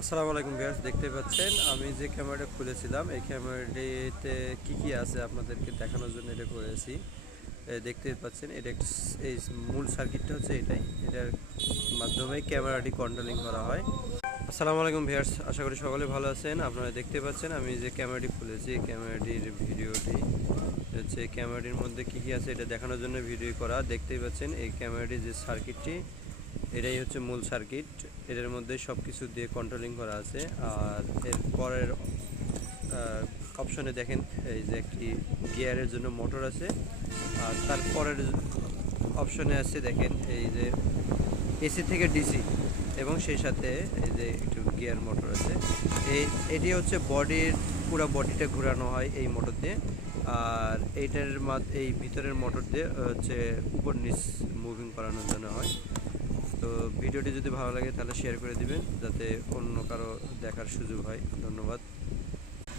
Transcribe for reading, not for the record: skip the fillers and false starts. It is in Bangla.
আসসালামু আলাইকুম ভিউয়ার্স, দেখতে পাচ্ছেন আমি যে ক্যামেরাটা খুলেছিলাম এই ক্যামেরাটিতে কি আছে আপনাদেরকে দেখানোর জন্য এটা করেছি। দেখতে পাচ্ছেন এটা এই মূল সার্কিটটা হচ্ছে এটার মাধ্যমে ক্যামেরাটি কন্ট্রোলিং করা হয়। আসসালামু আলাইকুম ভিউয়ার্স, আশা করি সকলে ভালো আছেন। আপনারা দেখতে পাচ্ছেন আমি যে ক্যামেরাটি খুলেছি এই ক্যামেরাটির ভিডিওটি হচ্ছে ক্যামেরাটির মধ্যে কি আছে এটা দেখানোর জন্য ভিডিও করা। দেখতেই পাচ্ছেন এই ক্যামেরাটির যে সার্কিটটি এটাই হচ্ছে মূল সার্কিট। এটার মধ্যে সব কিছু দিয়ে কন্ট্রোলিং করা আছে। আর এর পরের অপশনে দেখেন এই যে একটি গিয়ারের জন্য মোটর আছে। আর তারপরের অপশনে আছে দেখেন এই যে এসি থেকে ডিসি এবং সেই সাথে এই যে একটু গিয়ার মোটর আছে। এটি হচ্ছে পুরো বডিটা ঘোরানো হয় এই মোটর দিয়ে। আর এই ভিতরের মোটর দিয়ে হচ্ছে উপর নিচ মুভিং করানোর জন্য হয়। তো ভিডিওটি যদি ভালো লাগে তাহলে শেয়ার করে দিবেন যাতে অন্য কারো দেখার সুযোগ হয়। ধন্যবাদ।